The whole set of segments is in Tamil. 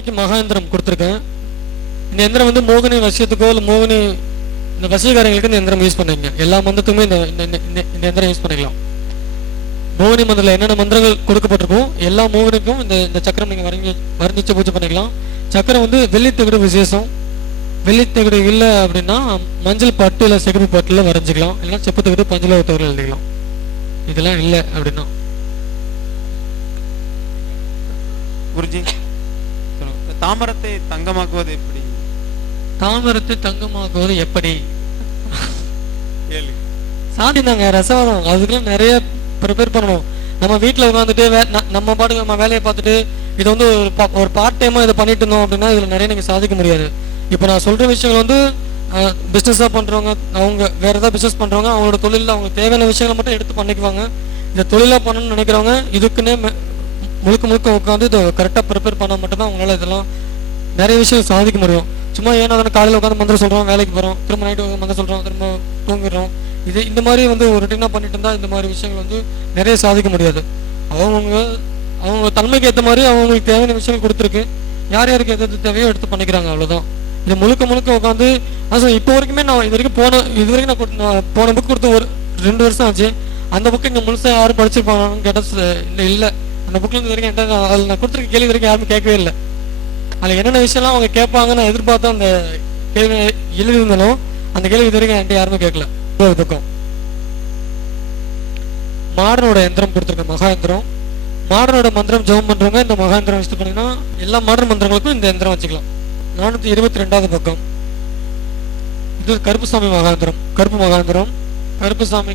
மோகினிக்கு மகாந்திரம் கொடுத்துருக்கேன். இந்த எந்திரம் வந்து மோகினி வசியத்துக்கோ இல்லை மோகினி இந்த வசியக்காரங்களுக்கு இந்த எந்திரம் யூஸ் பண்ணிங்க. எல்லா மந்திரத்துக்குமே இந்த எந்திரம் யூஸ் பண்ணிக்கலாம். மோகினி மந்திரத்தில் என்னென்ன மந்திரங்கள் கொடுக்கப்பட்டிருக்கும் எல்லா மோகினிக்கும் இந்த சக்கரம் நீங்கள் வரைஞ்சி பூஜை பண்ணிக்கலாம். சக்கரம் வந்து வெள்ளித்தகடு விசேஷம். வெள்ளித்தகடு இல்லை அப்படின்னா மஞ்சள் பட்டு இல்லை சிகப்பு பட்டுல வரைஞ்சிக்கலாம். இல்லைன்னா செப்பு தகடு பஞ்சல தகடு எழுதிக்கலாம். இதெல்லாம் இல்லை அப்படின்னா குருஜி தாமரத்தை தங்கமாக்குவது எப்படி? தாமரத்தை தங்கமாக்குவது எப்படி? சாதிந்தாங்க ரசவாதம். அதுக்கெல்லாம் நிறைய ப்ரிப்பேர் பண்ணணும். நம்ம வீட்டில் உட்காந்துட்டு நம்ம பாட்டுக்கு நம்ம வேலையை பார்த்துட்டு இதை வந்து ஒரு பார்ட் டைமாக இதை பண்ணிட்டு இருந்தோம் அப்படின்னா இதில் நிறைய நீங்கள் சாதிக்க முடியாது. இப்போ நான் சொல்கிற விஷயங்கள் வந்து பிஸ்னஸாக பண்ணுறவங்க, அவங்க வேறு ஏதாவது பிஸ்னஸ் பண்ணுறவங்க அவங்களோட தொழிலில் அவங்க தேவையான விஷயங்களை மட்டும் எடுத்து பண்ணிக்குவாங்க. இதை தொழிலாக பண்ணணும்னு நினைக்கிறவங்க இதுக்குன்னே முழுக்க உட்காந்து இதை கரெக்டாக ப்ரிப்பேர் பண்ணால் மட்டும்தான் அவங்களால இதெல்லாம் நிறைய விஷயம் சாதிக்க முடியும். சும்மா ஏன்னா தானே காலையில் உட்காந்து மந்திரம் சொல்கிறோம், வேலைக்கு போகிறோம், திரும்ப நைட்டு மந்திரம் சொல்கிறோம், திரும்ப தூங்கிடுறோம். இந்த மாதிரி வந்து ஒரு ரொட்டீனாக பண்ணிட்டு இருந்தால் இந்த மாதிரி விஷயங்கள் வந்து நிறைய சாதிக்க முடியாது. அவங்க தன்மைக்கு ஏற்ற மாதிரி அவங்களுக்கு தேவையான விஷயங்கள் கொடுத்துருக்கு. யார் யாருக்கு எது தேவையோ எடுத்து பண்ணிக்கிறாங்க, அவ்வளோதான். இது முழுக்க உட்காந்து அதான் இப்போ வரைக்குமே நான் இது வரைக்கும் நான் போன புக் கொடுத்து ஒரு 2 வருஷம் ஆச்சு. அந்த புக்கு இங்கே முழுசாக யாரும் படிச்சிருப்பாங்கன்னு கேட்டால் இல்லை. அந்த புக்கில் இது வரைக்கும் என்கிட்ட அதில் நான் கொடுத்துருக்க கேள்வி வரைக்கும் யாருமே கேட்கவே இல்லை. அதில் என்னென்ன விஷயம்லாம் அவங்க கேட்பாங்க நான் எதிர்பார்த்தா அந்த கேள்வி எழுதியிருந்தாலும் அந்த கேள்வி இது வரைக்கும் என்கிட்ட யாருமே கேட்கல. பக்கம் மாடனோட எந்திரம் கொடுத்துருக்கேன், மகா எந்திரம். மாடனோட மந்திரம் ஜெபம் பண்றவங்க இந்த மகா எந்திரம் யூஸ் பண்ணீங்கன்னா எல்லா மாடர்ன் மந்திரங்களுக்கும் இந்த எந்திரம் வச்சுக்கலாம். 422வது பக்கம். இது கருப்புசாமி மகாந்திரம், கருப்பு மகாந்திரம். கருப்புசாமி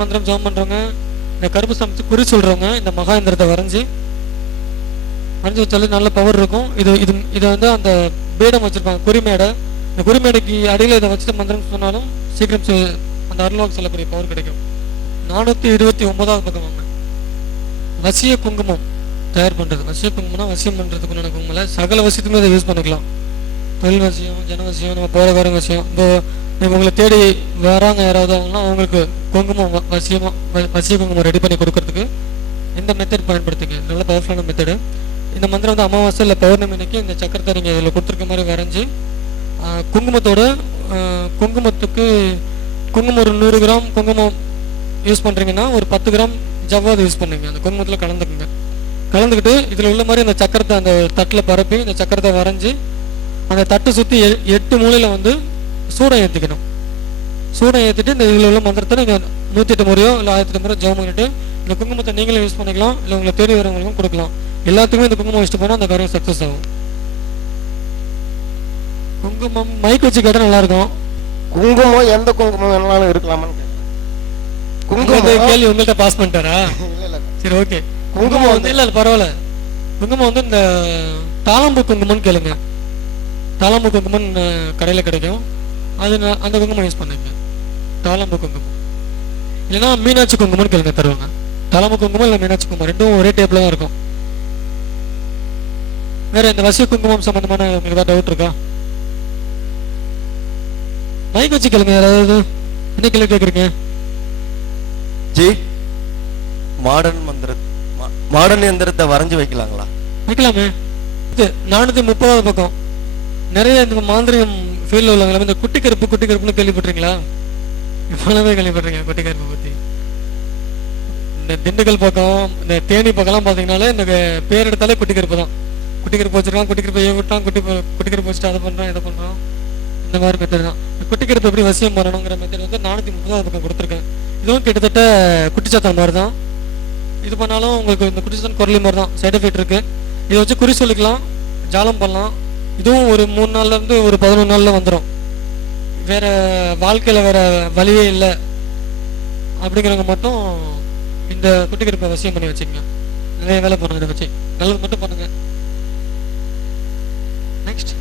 மந்திரம் ஜெபம் பண்றவங்க இந்த கருப்புசாமிக்கு குறி சொல்றவங்க இந்த மகாந்திரத்தை வரைஞ்சி வச்சாலும் நல்ல பவர் இருக்கும். இதை வந்து அந்த பீடம் வச்சிருப்பாங்க, குறிமேடை. இந்த குறிமேடைக்கு அடியில் இதை வச்சுட்டு மந்திரம் சொன்னாலும் சீக்கிரம் அந்த அருள்வாக்கு சொல்லக்கூடிய பவர் கிடைக்கும். 429வது பக்கம் வாங்க. வசிய குங்குமம் தயார் பண்றது. வசிய குங்குமம்னா வசியம் பண்றதுக்கு உண்டான குங்குமம். சகல வசியத்துக்குமே இதை யூஸ் பண்ணிக்கலாம். தொழில் வசியம், ஜனவசியம், நம்ம போறக்காரங்க வசியம். இப்போ உங்களை தேடி வராங்க யாராவது அவங்கன்னா அவங்களுக்கு குங்குமம் வசிய குங்குமம் ரெடி பண்ணி கொடுக்கறதுக்கு இந்த மெத்தட் பயன்படுத்துங்க. நல்ல பவர்ஃபுல்லான மெத்தடு. இந்த மந்திரம் வந்து அமாவாசை இல்லை பௌர்ணமி அன்னைக்கு இந்த சக்கரத்தை நீங்கள் இதில் கொடுத்துருக்க மாதிரி வரைஞ்சி குங்குமத்தோட குங்குமத்துக்கு குங்குமம் ஒரு 100 கிராம் குங்குமம் யூஸ் பண்ணுறீங்கன்னா ஒரு 10 கிராம் ஜவ்வாது யூஸ் பண்ணுங்க. அந்த குங்குமத்தில் கலந்துக்கிட்டு இதில் உள்ள மாதிரி அந்த சக்கரத்தை அந்த தட்டில் பரப்பி இந்த சக்கரத்தை வரைஞ்சி அந்த தட்டை சுற்றி 8 மூலையில் வந்து சூடம் ஏற்றிக்கணும். சூடம் ஏற்றிட்டு இந்த இதில் உள்ள மந்திரத்தை நீங்கள் 108 முறையோ இல்லை 1008 முறை ஜெபம் பண்ணிட்டு இந்த குங்குமத்தை நீங்களும் யூஸ் பண்ணிக்கலாம், இல்லை உங்களை தேடி வரவங்களுக்கும் கொடுக்கலாம். எல்லாத்துக்குமே இந்த குங்குமம் வச்சுட்டு போனால் அந்த காரியம் சக்ஸஸ் ஆகும். குங்குமம் மைக் வச்சு கேட்டால் நல்லா இருக்கும். குங்குமம் எந்த குங்குமம் வேணாலும் இருக்கலாமான்னு குங்குமம் கேள்வி உங்கள்கிட்ட பாஸ் பண்ணிட்டாரா? சரி, ஓகே. குங்குமம் வந்து இல்லை பரவாயில்ல. குங்குமம் வந்து இந்த தாளம்பூ குங்குமம்னு கேளுங்க. தாளம்பூ குங்குமம் கடையில் கிடைக்கும். அந்த குங்குமம் யூஸ் பண்ணுங்க. தாளம்பூ குங்குமம் இல்லைன்னா மீனாட்சி குங்குமம்னு கேளுங்க, தருவாங்க. தாளம்பூ குங்குமம் இல்லை மீனாட்சி குங்குமம் ரெண்டும் ஒரே டேப்ல தான் இருக்கும். வேற இந்த வசிய குங்குமம் சம்பந்தமான உங்களுக்கு ஏதாவது டவுட் இருக்கா? மைக் வச்சு கேளுங்க. யாராவது என்ன கேள்வி கேட்குறீங்க? ஜி, மாடர்ன் எந்திரத்தை வரைஞ்சு வைக்கலாங்களா? வைக்கலாமே. இது 430வது பக்கம். நிறைய இந்த மாந்திரிகம் ஃபீல்டில் உள்ளவங்களா இந்த குட்டி கருப்புன்னு கேள்விப்பட்டிருக்கீங்களா? இவ்வளவே கேள்விப்பட்டிருக்கீங்க குட்டி கருப்பு பற்றி. இந்த திண்டுக்கல் பக்கம் இந்த தேனி பக்கம்லாம் பார்த்தீங்கன்னாலே இந்த பேர் எடுத்தாலே குட்டி கருப்பு தான். குட்டி கருப்பு வச்சிருக்கான், குட்டி கருப்பை விட்டான், குட்டி கருப்பு வச்சுட்டு அதை பண்ணுறான் இதை பண்ணுறான். இந்த மாதிரி மெத்தட் தான். குட்டி கருப்பு எப்படி வசியம் பண்ணணுங்கிற மெத்தட் வந்து 430வது பக்கம் கொடுத்துருக்கேன். இதுவும் கிட்டத்தட்ட குட்டிச்சாத்தான் மாதிரி தான். இது பண்ணாலும் உங்களுக்கு இந்த குட்டிச்சாத்தான் குரலி மாதிரி தான். சைட் எஃபெக்ட் இருக்குது. இதை வச்சு குறி சொல்லிக்கலாம், ஜாலம் பண்ணலாம். இதுவும் ஒரு 3 நாள்லேருந்து ஒரு 11 நாளில் வந்துடும். வேறு வாழ்க்கையில் வேறு வழியே இல்லை அப்படிங்கிறவங்க மட்டும் இந்த குட்டி கருப்பை அவசியம் பண்ணி வச்சுக்கோங்க. நிறைய வேலை பண்ணுங்க. இதை வச்சு நல்லது மட்டும் பண்ணுங்க. நெக்ஸ்ட்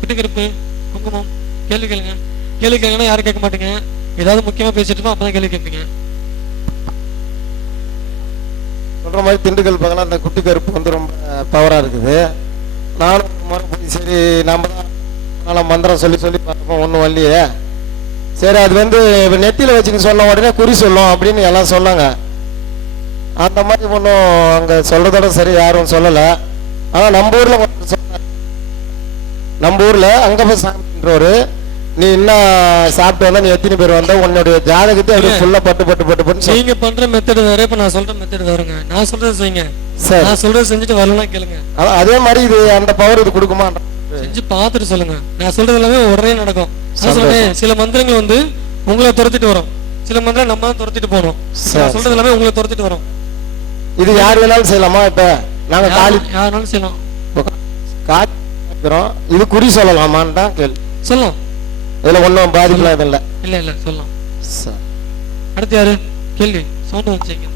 குட்டி கருப்பு குங்குமம். கேள்வி கேளுங்கன்னா யாரும் கேட்க மாட்டீங்க. ஏதாவது முக்கியமாக பேசிட்டு இருக்கோம் அப்போ தான் கேள்வி கேட்பீங்க. சொல்கிற மாதிரி திண்டுக்கல் பக்கம் அந்த குட்டி கருப்பு வந்து ரொம்ப பவராக இருக்குது. நானும் முறை போய் சரி நம்ம தான் மந்திரம் சொல்லி பார்ப்போம், ஒன்றும் வரலையே. சரி அது வந்து நெத்தியில் வச்சுன்னு சொன்ன உடனே குறி சொல்லும் அப்படின்னு எல்லாம் சொன்னாங்க. அந்த மாதிரி ஒன்றும் அங்கே சொல்கிறதோட சரி யாரும் சொல்லலை. ஆனால் நம்ம ஊரில் சொன்னார், நம்ம ஊரில் அங்கப்ப சாமின்றவர், நீ என்ன சாப்பிட்டு வந்தா, நீ எத்தனை பேர் வந்தா, உன்னுடைய ஜாதகத்தை அப்படி ஃபுல்லா பட்டு பட்டு பட்டு பட்டு நீங்க பண்ற மெத்தட் வேற, இப்ப நான் சொல்ற மெத்தட் வேறங்க. நான் சொல்றது செய்யுங்க, சரி. நான் சொல்றது செஞ்சுட்டு வரலாம் கேளுங்க. அதே மாதிரி இது அந்த பவர் இது கொடுக்குமா? செஞ்சு பார்த்துட்டு சொல்லுங்க. நான் சொல்றது எல்லாமே உடனே நடக்கும். சில மந்திரங்கள் வந்து உங்களை துரத்திட்டு வரும், சில மந்திரம் நம்ம தான் துரத்திட்டு போகணும். நான் சொல்றது எல்லாமே உங்களை துரத்திட்டு வரும். இது யார் வேணாலும் செய்யலாமா? இப்ப நாங்க காலி யாருனாலும் செய்யலாம். காக்கிறோம், இது குறி சொல்லலாமான்னு தான் கேள்வி. சொல்லலாம், இதுல ஒன்றும் பாதிக்கலாம் இது இல்லை. இல்ல சொல்லலாம். அடுத்து யாரு கேள்வி? சவுண்ட் வச்சுங்க.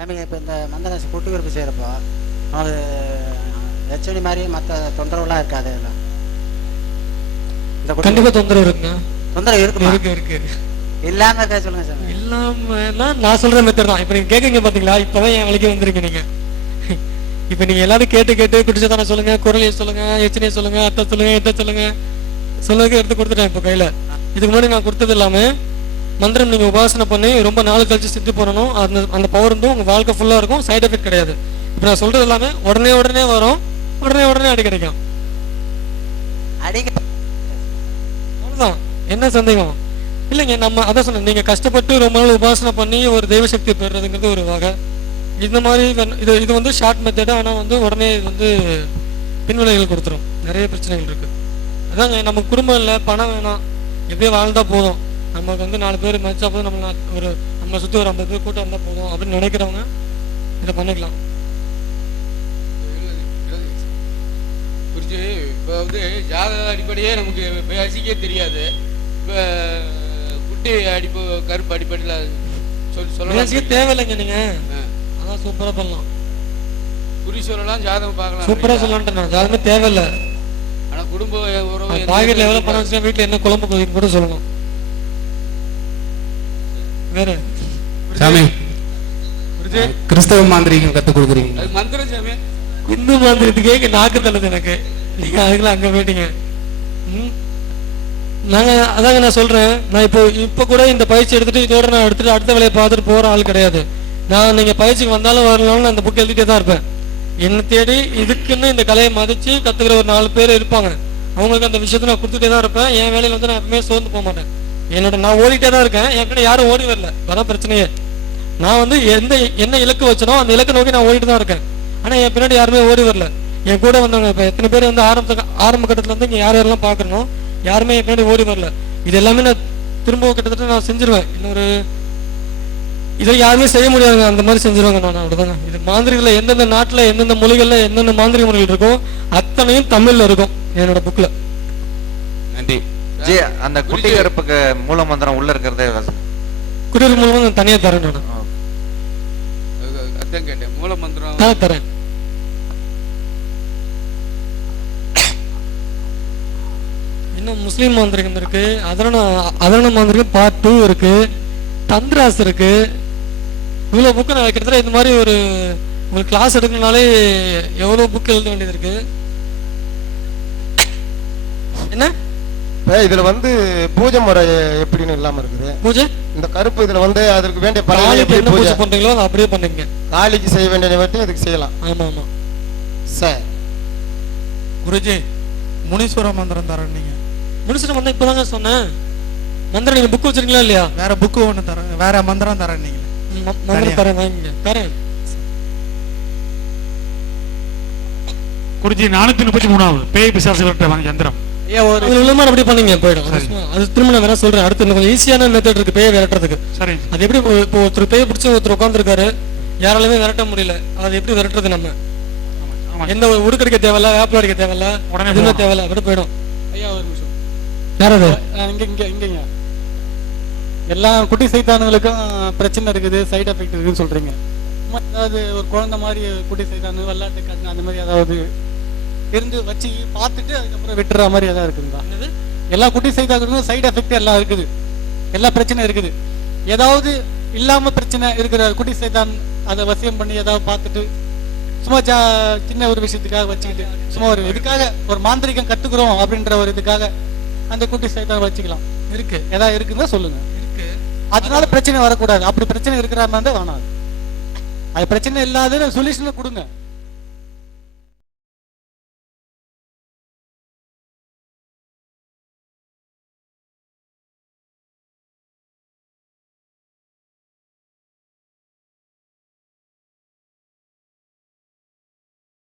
நமக்கு இப்போ இந்த மந்திரம் கூட்டு குறிப்பு செய்கிறப்போ அது லட்சணி மாதிரி மற்ற தொந்தரவுலாம் இருக்காது. இந்த கண்டிப்பா தொந்தரவு இருக்குங்க. தொந்தரவு இருக்கு இருக்கு இல்லாம இருக்கா சொல்லுங்க சார். இல்லாம நான் சொல்ற மெத்தட் தான். இப்ப நீங்க கேக்குங்க பாத்தீங்களா, இப்பதான் என் வழிக்கு வந்திருக்கீங்க நீங்க. இப்ப நீங்க எல்லாரும் கேட்டு கேட்டு குடிச்சதானே சொல்லுங்க, குரலையை சொல்லுங்க, எச்சனையை சொல்லுங்க, அத்தை சொல்லுங்க, எத்த சொல்லுங்க, சொல்லுங்க எடுத்து கொடுத்துட்டேன் இப்ப கையில. இதுக்கு முன்னாடி நான் கொடுத்தது இல்லாம மந்திரம் நீங்க உபாசனை பண்ணி ரொம்ப நாள் கழிச்சு சித்து பண்ணணும். அந்த பவர் வந்து உங்க வாழ்க்கை ஃபுல்லா இருக்கும், சைட் எஃபெக்ட் கிடையாது. இப்ப நான் சொல்றது எல்லாமே உடனே உடனே வரும், உடனே உடனே அடி கிடைக்கும். அவ்வளவுதான். என்ன சந்தேகம் இல்லைங்க. நம்ம அதான் சொன்னேன், நீங்க கஷ்டப்பட்டு ரொம்ப நாள் உபாசனை பண்ணி ஒரு தெய்வ சக்தி பெறுறதுங்கிறது ஒரு வகை. இந்த மாதிரி இது வந்து ஷார்ட் மெத்தடு. ஆனா வந்து உடனே இது வந்து பின்விளைவுகள் கொடுத்துரும், நிறைய பிரச்சனைகள் இருக்கு. அதாங்க, நம்ம குடும்பம் இல்லை, பணம் வேணாம், எப்படியே வாழ்ந்தா போதும், நமக்கு வந்து 4 பேர் மதிச்சா போதும், நம்ம சுற்றி ஒரு 50 பேர் கூட்டம் வந்தால் போதும் அப்படின்னு நினைக்கிறவங்க இதை பண்ணிக்கலாம். குறிச்சு இப்போ வந்து ஜாதக அடிப்படையே நமக்கு பேசிக்கே தெரியாது. இப்போ குட்டி கருப்பு அடிப்படையில் சொல்ல தேவையில்லைங்க. நீங்க அதான் சூப்பராக பண்ணலாம், குறி சொல்லலாம், ஜாதகம் பார்க்கலாம், சூப்பராக சொல்லலான்ட்டு ஜாதகமே தேவையில்லை. ஆனால் குடும்ப உறவு பாக்கெட்ல எவ்வளோ பணம் வச்சுன்னா வீட்டில் என்ன குழம்பு கொதிக்கும் கூட சொல்லலாம். வேற சாமி கிறிஸ்தவ மாந்திரிகம் கற்றுக் கொடுக்குறீங்க? அது மந்திரம் சாமி. இந்து மாந்திரத்துக்கே நாக்கு தள்ளுது எனக்கு. நீங்க அதுக்குள்ள அங்க போயிட்டீங்க. நாங்க அதாங்க நான் சொல்றேன், நான் இப்போ கூட இந்த பயிற்சி எடுத்துட்டு இதோட நான் எடுத்துட்டு அடுத்த வேலையை பார்த்துட்டு போற ஆள் கிடையாது. நான் நீங்க பயிற்சிக்கு வந்தாலும் வரலாம்னு நான் அந்த புக் எழுதிட்டே தான் இருப்பேன். என்னை தேடி இதுக்குன்னு இந்த கலையை மதிச்சு கத்துக்கிற ஒரு 4 பேர் இருப்பாங்க. அவங்களுக்கு அந்த விஷயத்த நான் கொடுத்துட்டே தான் இருப்பேன். என் வேலையில வந்து நான் எப்பவுமே சோர்ந்து போக மாட்டேன். நான் ஓடிட்டே தான் இருக்கேன். என்கிட்ட யாரும் ஓடி வரல, அதான் பிரச்சனையே. நான் வந்து என்ன இலக்கு வச்சனோ அந்த இலக்கை நோக்கி நான் ஓடிட்டு தான் இருக்கேன். ஆனா என் பின்னாடி யாருமே ஓடி வரல. என் கூட வந்தவங்க இப்ப எத்தனை பேர் வந்து ஆரம்ப கட்டத்துல இருந்து இங்க யாரெல்லாம் பாக்குறோம், யாருமே என் பின்னாடி ஓடி வரல. இது எல்லாமே நான் திரும்ப கிட்டத்தட்ட நான் செஞ்சிருவேன். இன்னொரு இதை யாருமே செய்ய முடியாதுங்க, அந்த மாதிரி செஞ்சிருவாங்க. நான் அவ்வளவுதாங்க. இது மாந்திரிகள்ல எந்தெந்த நாட்டுல எந்தெந்த மொழிகள்ல எந்தெந்த மாந்திரிக முறைகள் இருக்கோ அத்தனையும் தமிழ்ல இருக்கும் என்னோட புக்ல. நன்றி. அந்த குட்டி கருப்புக்கு மூல மந்திரம் உள்ள இருக்கிறதே குடியிருப்பு மூலமா நான் தனியா தரேன். நான் அதான் கேட்டேன், மூல மந்திரம் தரேன். இன்னும் முஸ்லீம் மாந்திரிகம் இருக்கு, அதரண மாந்திரிகம் பார்ட் 2 இருக்கு, தந்திராஸ் இருக்கு. இவ்வளவு புக்கு நான் கிட்டத்தட்ட இந்த மாதிரி ஒரு கிளாஸ் எடுக்கணும்னாலே எவ்வளவு புக் எழுத வேண்டியது இருக்கு. என்ன இதுல வந்து பூஜை முறை எப்படின்னு இல்லாம இருக்குது. பூஜை இந்த கருப்பு இதுல வந்து அதற்கு வேண்டிய என்ன பூஜை பண்றீங்களோ அதை அப்படியே பண்ணுங்க. காளிக்கு செய்ய வேண்டிய மட்டும் இதுக்கு செய்யலாம். ஆமா ஆமா சார். குருஜி முனீஸ்வர மந்திரம் தரேன். நீங்க முனீஸ்வர மந்திரம் இப்பதாங்க சொன்னேன். மந்திரம் நீங்க புக் வச்சிருக்கீங்களா இல்லையா? வேற புக்கு ஒண்ணு தரேன், வேற மந்திரம் தரேன். நீங்க மந்திரம் தரேன், வாங்கிங்க தரேன். குருஜி 433வது பேய் பிசாசு விரட்டுற யந்திரம். அப்படி பண்ணீங்க போயிடும். அது திரும்ப நான் வேற சொல்றேன். அடுத்து கொஞ்சம் ஈஸியான மெத்தட் இருக்கு பேயை விரட்டுறதுக்கு. சரி, அது எப்படி இப்போ ஒருத்தர் பேயை பிடிச்சி ஒருத்தர் உட்காந்துருக்காரு, யாராலுமே விரட்ட முடியல, அது எப்படி விரட்டுறது? நம்ம எந்த உருக்கடிக்க தேவையில்ல, வேப்பில அடிக்க தேவையில்ல, உடனே எதுவுமே தேவையில்ல, அப்படி போயிடும். ஐயா ஒரு நிமிஷம். யாராவது இங்கங்க எல்லா குட்டி சைத்தானுங்களுக்கும் பிரச்சனை இருக்குது, சைட் எஃபெக்ட் இருக்குன்னு சொல்றீங்க. அதாவது ஒரு குழந்தை மாதிரி குட்டி சைத்தானு விளையாட்டு காட்டு அந்த மாதிரி ஏதாவது இருந்து வச்சு பார்த்துட்டு அதுக்கப்புறம் விட்டுற மாதிரி ஏதாவது இருக்குங்களா? எல்லா குட்டி சைத்தானுக்கும் சைட் எஃபெக்ட் எல்லாம் இருக்குது, எல்லா பிரச்சனை இருக்குது. ஏதாவது இல்லாம பிரச்சனை இருக்கிற குட்டி சைத்தான் அதை வசியம் பண்ணி ஏதாவது பார்த்துட்டு சும்மா சின்ன ஒரு விஷயத்துக்காக வச்சுக்கிட்டு சும்மா ஒரு இதுக்காக ஒரு மாந்திரிகம் கத்துக்கிறோம் அப்படின்ற ஒரு இதுக்காக அந்த குட்டி சைத்தான் வச்சுக்கலாம். இருக்கு, ஏதாவது இருக்குன்னா சொல்லுங்க. இருக்கு, அதனால பிரச்சனை வரக்கூடாது. அப்படி பிரச்சனை இருக்கிற மாதிரி தான் வேணாம். அது பிரச்சனை இல்லாத சொல்யூஷன் கொடுங்க.